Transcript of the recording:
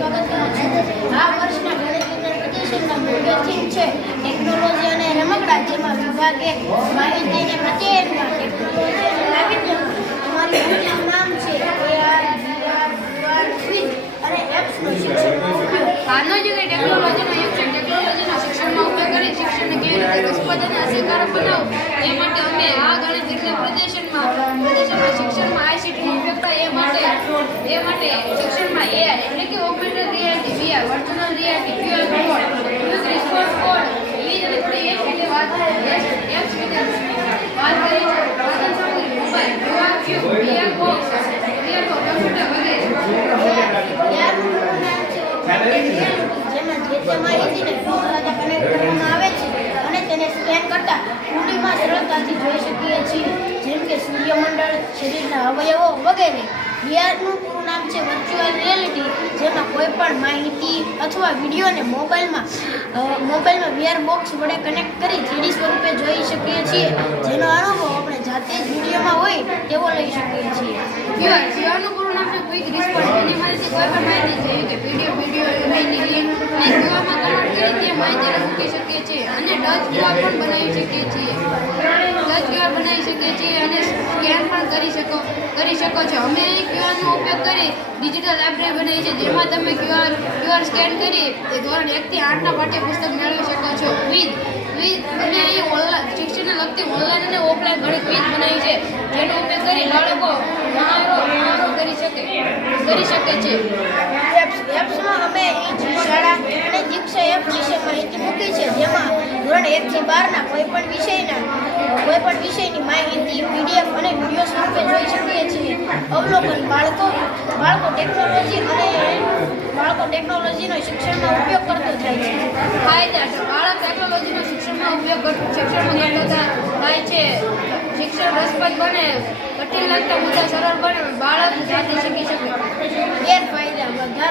સ્વાગત કરું છું। આ વર્ષના ગણિત વિજ્ઞાન પ્રદર્શનના મુખ્ય થીમ છે ટેકનોલોજી અને રમકડા, જેમાં વિભાગ 1 માહિતી અને પ્રત્યયનમાં ટેકનોલોજી અને નાવીન્ય। અમારી યોજનાનું નામ છે AR, ક્વિઝ અને એપ્સનો શિક્ષણમાં ઉપયોગ। આજનો યુગ એ ટેકનોલોજીનો યુગ છે। ટેકનોલોજીનો શિક્ષણમાં ઉપયોગ કરી શિક્ષણને કેવી રીતે રસપ્રદ અને અસરકારક બનાવવું એ માટે અમે આ ગણિત વિજ્ઞાન પ્રદર્શનમાં શિક્ષણમાં આઈસીટીનો ઉપયોગ થાય એ માટે શિક્ષણમાં AR એટલે કે augmented reality, VR, virtual reality, QR code, use response code, એવી અને થોડી એપ્સ વિશે વાત કરી છે। સાધન સામગ્રી, mobile, QR cube, VR box, VR computer વગેરે। જેમાં જે તે માહિતીને ફોન સાથે કનેક્ટ કરવામાં આવે છે અને તેને સ્કેન કરતા 2Dમાં સરળતાથી જોઈ શકીએ છીએ, જેમ કે સૂર્યમંડળ, શરીરના અવયવો વગેરે। VRનું પૂરું નામ છે વર્ચ્યુઅલ રિયાલિટી, જેમાં કોઈ પણ માહિતી અથવા વિડીયોને મોબાઈલમાં VR બોક્સ વડે કનેક્ટ કરી 3D સ્વરૂપે જોઈ શકીએ છીએ, જેનો અનુભવ આપણે જાતે જ વિડીયોમાં હોય તેવો લઈ શકીએ છીએ। QRનું પૂરું નામ છે ક્વિક રિસ્પોન્સ। એની માહિતી કોઈ પણ માહિતી જેવી કે વિડીયો ઇમેજની લિંક QRમાં કન્વર્ટ કરી તે માહિતીને મૂકી શકીએ છીએ અને ટચ QR પણ બનાવી શકીએ છીએ અને સ્કેન પણ કરી શકો છો। અમે QRનો ઉપયોગ કરી ડિજિટલ લાઇબ્રેરી બનાવી છે, જેમાં તમે QR સ્કેન કરી ધોરણ 1 થી 8ના પાઠ્યપુસ્તક મેળવી શકો છો। ક્વિઝ અમે અહીં શિક્ષણને લગતી ઓનલાઈન અને ઓફલાઈન ઘણી ક્વિઝ બનાવી છે, જેનો ઉપયોગ કરી બાળકો મહાવરો કરી શકે છે। એપ્સમાં અમે શાળા અને દીક્ષા એપ વિશે માહિતી મૂકી છે, જેમાં ધોરણ 1 થી 12ના કોઈ પણ વિષયની માહિતી PDF અને વિડીયો સ્વરૂપે જોઈ શકીએ છીએ। અવલોકન બાળકો ટેકનોલોજીનો શિક્ષણમાં ઉપયોગ કરતો થાય છે। ફાયદા બાળક ટેકનોલોજીનો શિક્ષણમાં ઉપયોગ થાય છે। શિક્ષણ રસપ્રદ બને, કઠિન લાગતા મુદ્દા સરળ બને, બાળક જાતે શીખી શકે। ગેરફાયદા બધા